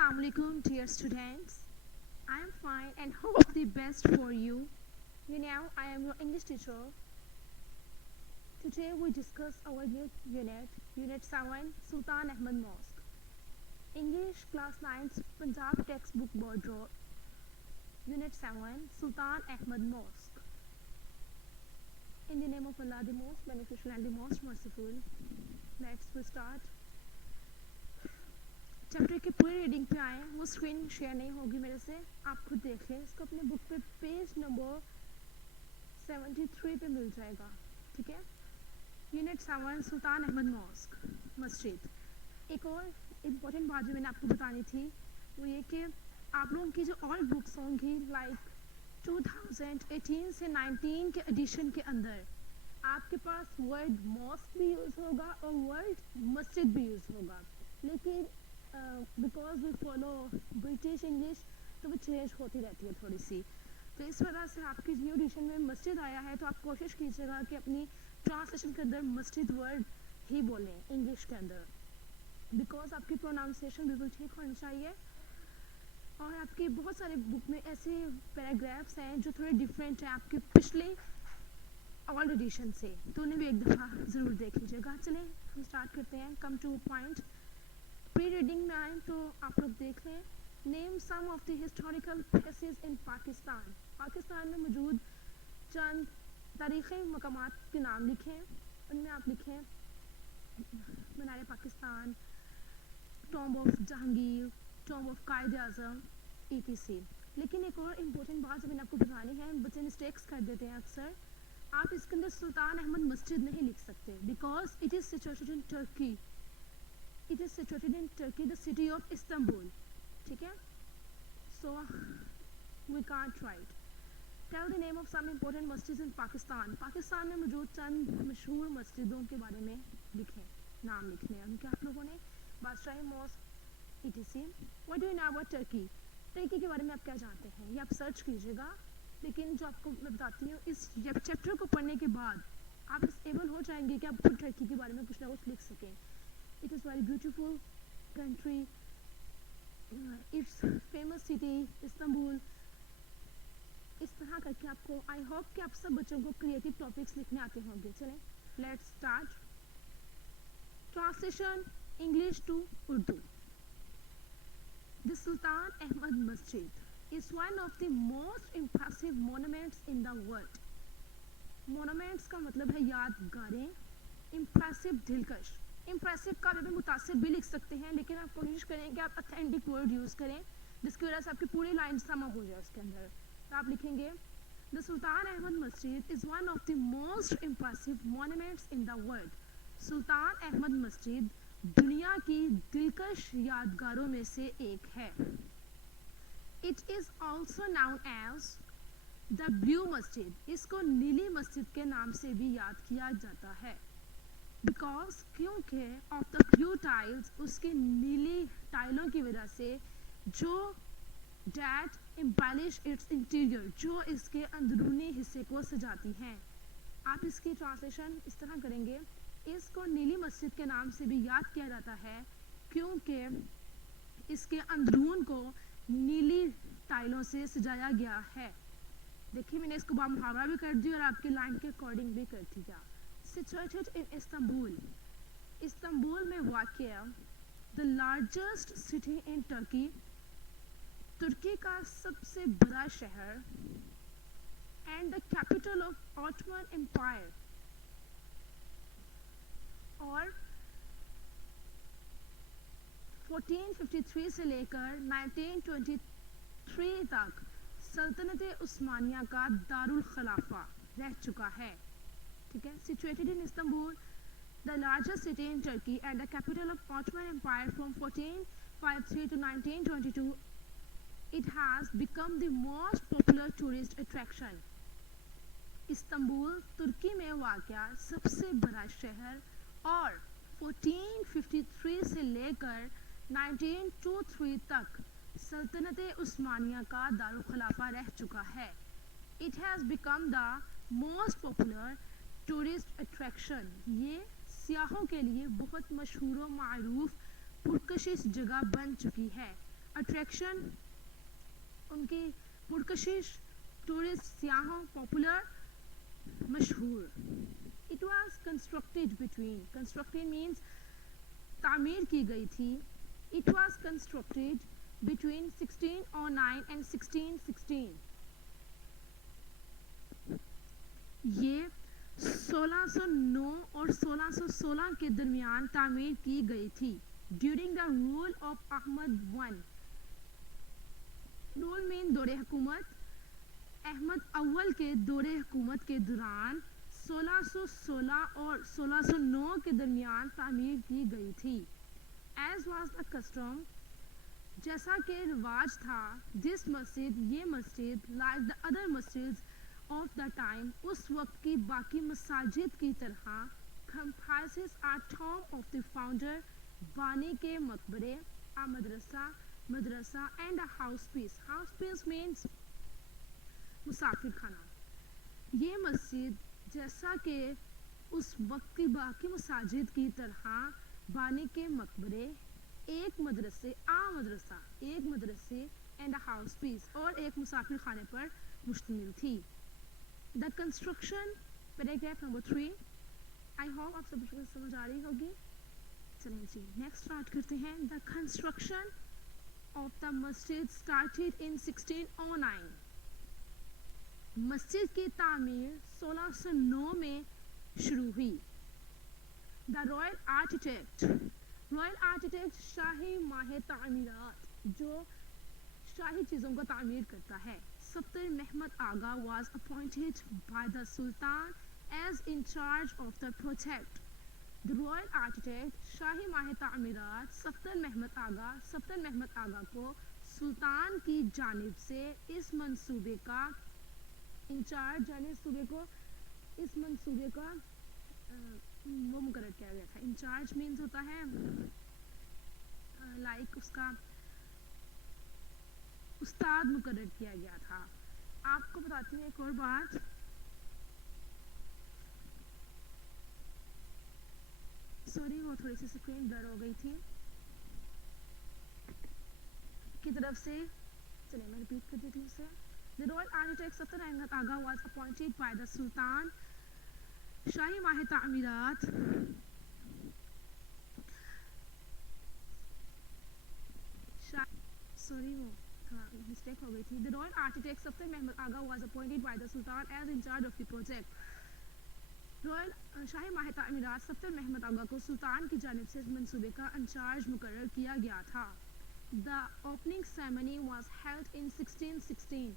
Assalamu alaikum, dear students. I am fine and hope the best for you. I am your English teacher. Today we discuss our new Unit 7, Sultan Ahmad Mosque. English Class 9 Punjab Textbook Board Draw. Unit 7, Sultan Ahmad Mosque. In the name of Allah, the most beneficial and the most merciful. Let's start. Chapter की पूरी reading पे आए, वो screen share नहीं होगी मेरे से, आप खुद देख लें। इसको अपने बुक पे पेज नंबर 73 पे मिल जाएगा, ठीक है। यूनिट 7 सुल्तान अहमद मॉस्क मस्जिद। एक और इम्पोर्टेंट बात जो मैंने आपको बतानी थी वो ये कि आप लोगों की जो और बुक्स होंगी लाइक 2018 से 19 के एडिशन के अंदर आपके पास वर्ड मॉस्क भी यूज़ होगा और वर्ड मस्जिद भी यूज़ होगा, लेकिन because we follow British English तो वो चेंज होती रहती है थोड़ी सी। तो इस वजह से आपकी न्यू एडिशन में मस्जिद आया है, तो आप कोशिश कीजिएगा कि अपनी ट्रांसलेशन के अंदर मस्जिद वर्ड ही बोलें इंग्लिश के अंदर, बिकॉज आपकी प्रोनाउंसिएशन बिल्कुल ठीक होनी चाहिए। और आपकी बहुत सारे बुक में ऐसे पैराग्राफ्स हैं जो थोड़े डिफरेंट हैं आपके पिछले ओल्ड एडिशन से, तो उन्हें भी एक दफ़ा ज़रूर देख लीजिएगा। चलें हम स्टार्ट करते हैं। Come to point. Pre reading में आए तो आप लोग देख लें। Name some of the historical places in Pakistan. Pakistan में मौजूद चंद तारीख़ी मकामात के नाम लिखें। उनमें आप लिखें Minar Pakistan, tomb of Jahangir, tomb of Quaid Azam, etc। लेकिन एक और इम्पोर्टेंट बात जो मैंने आपको बतानी है, बच्चे मिस्टेक्स कर देते हैं अक्सर। आप इसके अंदर सुल्तान अहमद मस्जिद नहीं लिख सकते, because it is situated in Turkey. It is situated in Turkey, the city of Istanbul. ठीक है? So we can't write. Tell the name of some important mosques in Pakistan. Pakistan में मौजूद चंद मशहूर मस्जिदों के बारे में लिखें, नाम लिखने हैं उनके आप लोगों ने। Badshahi mosque etc। What do you know about Turkey? Turkey के बारे में आप क्या जानते हैं, ये आप सर्च कीजिएगा। लेकिन जो आपको मैं बताती हूँ, इस चैप्टर को पढ़ने के बाद आप इस एबल हो जाएंगे कि आप खुद टर्की के बारे में कुछ ना कुछ लिख सकें। It is very beautiful country. Its famous city Istanbul. इस तरह करके आपको आई होप कि आप सब बच्चों को क्रिएटिव टॉपिक्स लिखने आते होंगे। चलें let's start. Translation English to Urdu. The Sultan Ahmad Masjid is one of the most impressive monuments in the world. Monuments का मतलब है यादगारें, impressive दिलकश। इम्प्रेसिव का भी मुतासिर भी लिख सकते हैं, लेकिन आप कोशिश करें कि आप ऑथेंटिक वर्ड यूज़ करें जिसकी वजह से आपकी पूरी लाइन समा हो जाए उसके अंदर। तो आप लिखेंगे the Sultan Ahmed Masjid is one of the most impressive monuments in the world. Sultan Ahmed Masjid दुनिया की दिलकश यादगारों में से एक है। It is also known as the blue Masjid. इसको नीली मस्जिद के नाम से भी याद किया जाता है, बिकॉज क्योंकि ऑफ द ब्लू टाइल्स, उसकी नीली टाइलों की वजह से, जो डैट एम्बेलिश इट्स इंटीरियर, जो इसके अंदरूनी हिस्से को सजाती हैं। आप इसकी ट्रांसलेशन इस तरह करेंगे, इसको नीली मस्जिद के नाम से भी याद किया जाता है क्योंकि इसके अंदरून को नीली टाइलों से सजाया गया है। देखिए मैंने इसको बामुहावरा भी कर दिया और आपकी लाइन के अकॉर्डिंग भी कर दिया। Situated in Istanbul. इस्तांबुल में वाक़या, the largest city in Turkey, तुर्की का सबसे बड़ा शहर, and the capital of Ottoman Empire, और 1453 से लेकर 1923 तक सल्तनत उस्मानिया का दारुल खिलाफा रह चुका है। ठीक है। Situated in Istanbul, the largest city in Turkey and the capital of Ottoman Empire from 1453 to 1922, it has become the most popular tourist attraction. Istanbul तुर्की में वाक़या सबसे बड़ा शहर और 1453 से लेकर 1923 तक सल्तनत उस्मानिया का दारुल खिलाफा रह चुका है। It has become the most popular tourist attraction. ये सियाहों के लिए बहुत मशहूर व मारूफ पुरकशिश जगह बन चुकी है। अट्रैक्शन, उनकी पुरकशिश, टूरिस्ट सियाहों पॉपुलर मशहूर. It was constructed between, constructed means तामीर की गई थी. It was constructed between 1609 and 1616. ये 1609 और 1616 के दरमियान तामीर की गई थी. During the rule of Ahmad I, rule mean दौरे हुकूमत, अहमद अव्वल के दौरे हुकूमत के दौरान 1616 और 1609 के दरमियान तामीर की गई थी. As was the custom, जैसा कि रिवाज था, this मस्जिद, ये मस्जिद, like the other masjids of the time, उस वक्त की बाकी मसाजिद की तरह, comprises a tomb of the founder, बानी के मकबरे, a Madrasa and a house piece. House piece means मुसाफिर खाना. ये मस्जिद जैसा कि उस वक्त की बाकी मसाजिद की तरह बानी के मकबरे, एक मदरसे एंड a house piece और एक मुसाफिर खाने पर मुश्तमिल थी. The construction, paragraph number 3. I hope आप सब कुछ समझ आ रही होगी. चलिए जी नेक्स्ट स्टार्ट करते हैं. The construction of the masjid started in 1609. मस्जिद की तामीर 1609 में शुरू हुई. The royal architect शाही माहिर तामीरात, जो शाही चीज़ों को तामीर करता है, सफ्तर महमद आगा was appointed by the Sultan as in charge of the project. The royal architect, शाही माहिर तामीरात सफ्तर महमद आगा को सुल्तान की जानिब से इस मंसूबे का इंचार्ज, यानी इस मंसूबे का वो मुकर्रर किया गया था. इंचार्ज मीन्स होता है लाइक उसका उस्ताद मुकर्रर किया गया था. आपको बताती हूँ एक और बात. सॉरी वो थोड़ी सी स्क्रीन ब्लर हो गई थी की तरफ से. चलिए मैं रिपीट कर देती हूँ उसे. The royal architect Saftar Ahmed Agha was appointed by the Sultan. शाही माहिर तामीरात सॉरी वो मिस्टेक हो गई थी. The royal architect Saftar Ahmed Agha was appointed by the Sultan as in charge of the project. Royal शाही माहिर तामीरात सफ्तर महमद आगा को सुल्तान की जानिब से इस मंसूबे का इंचार्ज मुकर्रर किया गया था. The opening ceremony was held in 1616.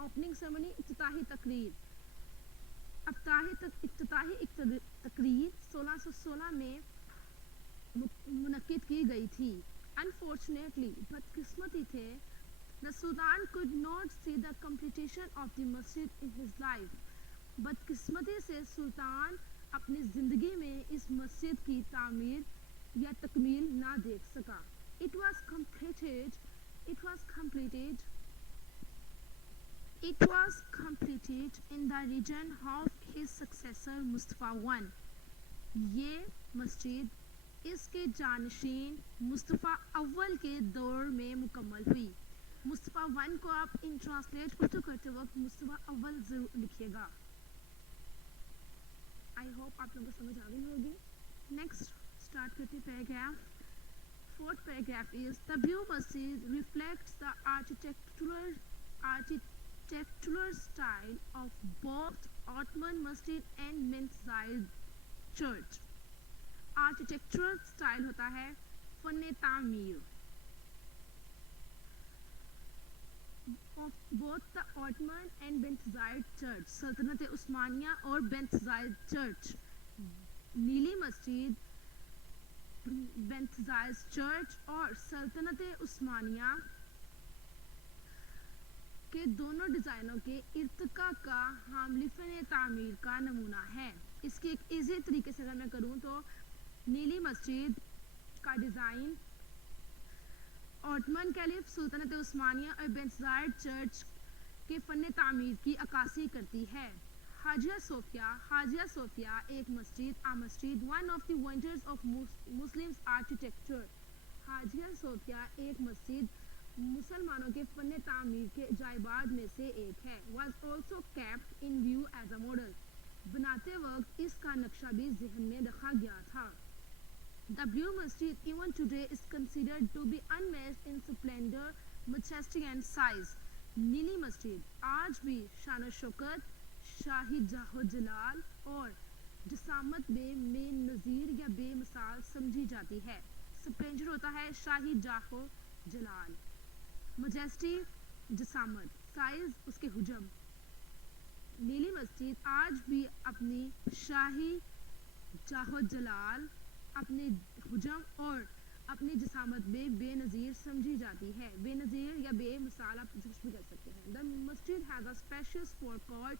Opening ceremony इफ्तिताही तकरीर 1616 में मुनक्किद की गई थी. Unfortunately, बदकिस्मती थे, the Sultan could not see the completion of the masjid in his life. बदकिस्मती से सुल्तान अपनी ज़िंदगी में इस मस्जिद की तामीर या तकमील ना देख सका. It was completed in the region of his successor Mustafa I. ये मस्जिद इसके जानशीन मुस्तफ़ा अव्वल के दौर में मुकम्मल हुई. मुस्तफ़ा I को आप इन ट्रांसलेट उर्दू करते वक्त मुस्तफ़ा अव्वल ज़रूर लिखिएगा. आई होप आप लोगों को समझ आ गई होगी. नेक्स्ट स्टार्ट करते paragraph. Fourth paragraph is the Blue Masjid reflects the architectural style of both Ottoman Masjid and Mint Zayed Church. Architectural style होता है फन तामीर of both the Ottoman and Bint Zayed Church. सल्तनत उस्मानिया और Bint Zayed Church. नीली मस्जिद बेंत जायज church और सल्तनत उस्मानिया के दोनों डिज़ाइनों के इर्तिका का हामली फ़न तामीर का नमूना है. इसके एक इजी तरीके से अगर मैं करूँ तो नीली मस्जिद का डिज़ाइन ऑटमन कैलिफ, सुल्तानत उस्मानिया और बेंत जायद चर्च के फ़न तामीर की अक्कासी करती है. हाजिया सोफिया एक मस्जिद one of the wonders of Muslims architecture. Hagia Sophia एक मस्जिद मुसलमानों के फन तामीर के अजायबात में से एक है. Was also kept in view as a model. बनाते वक्त इसका नक्शा भी जहन में रखा गया था. The Blue Masjid even today is considered to be unmatched in splendor, majesty and size. नीली मस्जिद आज भी शान शौकत, शाही जाहो जलाल और जसामत में नज़ीर या बेमिसाल समझी जाती है. स्प्लेंडर होता है शाही जाहो जलाल, मजेस्टी जसामत, साइज उसके हुजम. नीली मस्जिद आज भी अपनी शाही जाहो जलाल, अपने हुजम और अपनी जसामत में बेनज़ीर समझी जाती है. बेनज़ीर या बेमिसाल आप कुछ भी कर सकते हैं. The masjid has a spacious forecourt.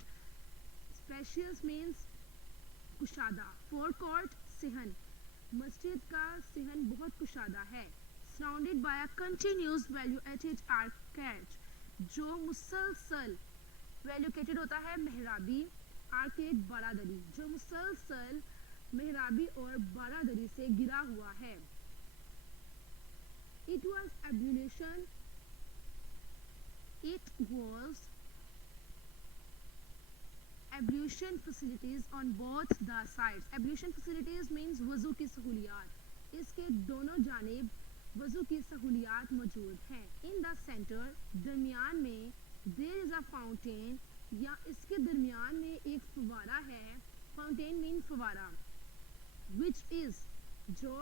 Spacious means कुशादा. Forecourt सहन. मस्जिद का सहन बहुत कुशादा है. Surrounded by a continuous valuated arcade. जो मुसलसल valuated होता है मेहराबी, arcade बारादरी, जो मुसलसल मेहराबी और बारादरी से गिरा हुआ है. It was ablution facilities on both the sides. Ablution facilities means वज़ू की सहूलियात. इसके दोनों जानिब वज़ू की सहूलियात मौजूद हैं. In the center दरमियान में there is a fountain या इसके दरमियान में एक फवारा है. Fountain means फवारा. Which is जो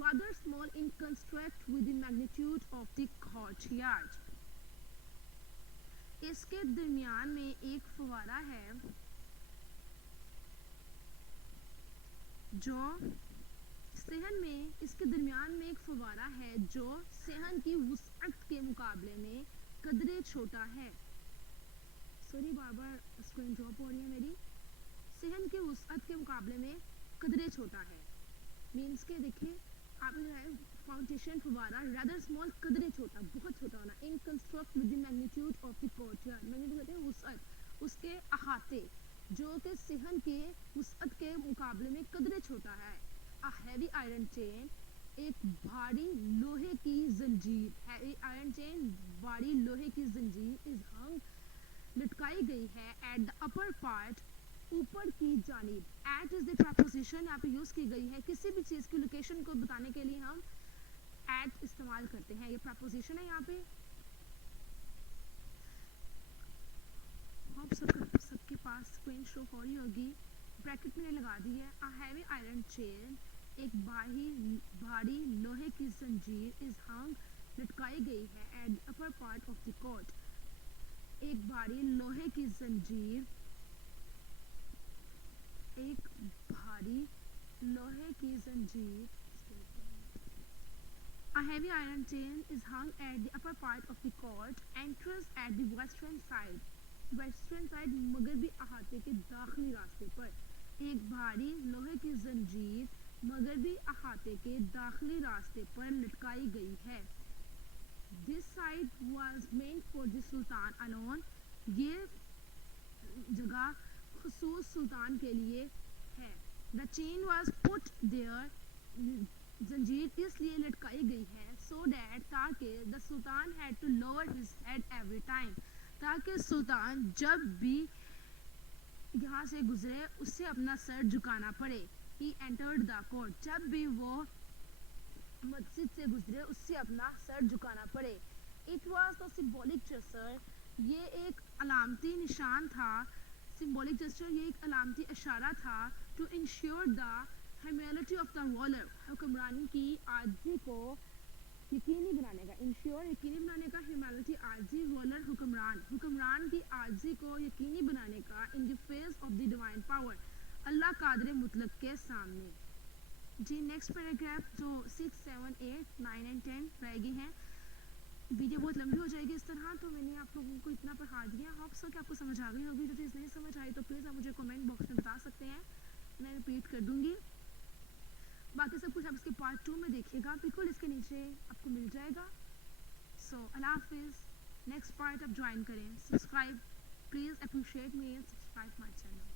rather small in construct with the magnitude of the courtyard. इसके दरमियान में एक फवारा है जो सहन में, इसके दरमियान में एक फवारा है जो सहन की वुसअत के मुकाबले में कदरे छोटा है. सॉरी बार बार स्क्रीन ड्रॉप हो रही है मेरी. सहन के वुसअत के मुकाबले में कदरे छोटा है मीन्स के देखिए आप जो है फाउंडेशन फवारा rather small कदरे छोटा, बहुत छोटा होना. In construct with the magnitude of the courtyard. Magnitude कहते हैं वुसअत, उसके अहाते जो कि सहन के वुसअत के मुकाबले में कदरे छोटा है. अ हैवी आयरन चेन, एक भारी लोहे की जंजीर. हैवी आयरन चेन भारी लोहे की जंजीर इज हंग लटकाई गई है एट द अपर पार्ट ऊपर की जानिब. एट इज द प्रपोजिशन यहाँ पे यूज की गई है. किसी भी चीज़ की लोकेशन को बताने के लिए हम एट इस्तेमाल करते हैं. ये प्रपोजिशन है यहाँ पे. आप सबके पास स्क्रीन शो हो रही होगी. ब्रैकेट में लगा दी है. अ हैवी आयरन चेन, एक भारी लोहे की जंजीर इज हंग लटकाई गई है at the upper part of the court. एक भारी लोहे की जंजीर, एक भारी लोहे की जंजीर. A heavy iron chain is hung at the upper part of the court. Entrance at the western side. Western side मगरबी अहाते के दाखिली रास्ते पर. एक भारी लोहे की जंजीर मगरबी अहाते के दाखिली रास्ते पर लटकाई गई है. This side was meant for the sultan alone. ये जगह खुसूस सुल्तान के लिए है. The chain was put there. जंजीर इसलिए लटकाई गई है so that ताकि the sultan had to lower his head every time. ताकि सुल्तान जब भी यहाँ से गुजरे उससे अपना सर झुकाना पड़े. He entered the court. जब भी वो मस्जिद से गुजरे उससे अपना सर झुकाना पड़े. It was a symbolic gesture. ये एक अलामती निशान था. Symbolic gesture ये एक अलामती इशारा था. To ensure the humility of the ruler. हुक्मरानी की आजिज़ी को यकीनी बनाने का. Ensure यकीनी बनाने का. Humility आजिज़ी. Ruler हुक्मरान की आजिज़ी को यकीनी बनाने का. In the face of the divine power. अल्लाह कादिर मुतलक के सामने. जी नेक्स्ट पैराग्राफ जो 6, 7, 8, 9 and 10 रह गए हैं. वीडियो बहुत लंबी हो जाएगी इस तरह, तो मैंने आप लोगों को इतना पढ़ा दिया. होप सो कि आपको समझ आ गई होगी. जो चीज़ नहीं समझ आई तो प्लीज़ आप मुझे कमेंट बॉक्स में बता सकते हैं, मैं रिपीट कर दूंगी. बाकी सब कुछ आप इसके पार्ट 2 में देखिएगा, बिल्कुल इसके नीचे आपको मिल जाएगा. सो अल्लाह हाफिज़. नेक्स्ट पार्ट आप ज्वाइन करें. Subscribe please, appreciate me and subscribe my channel.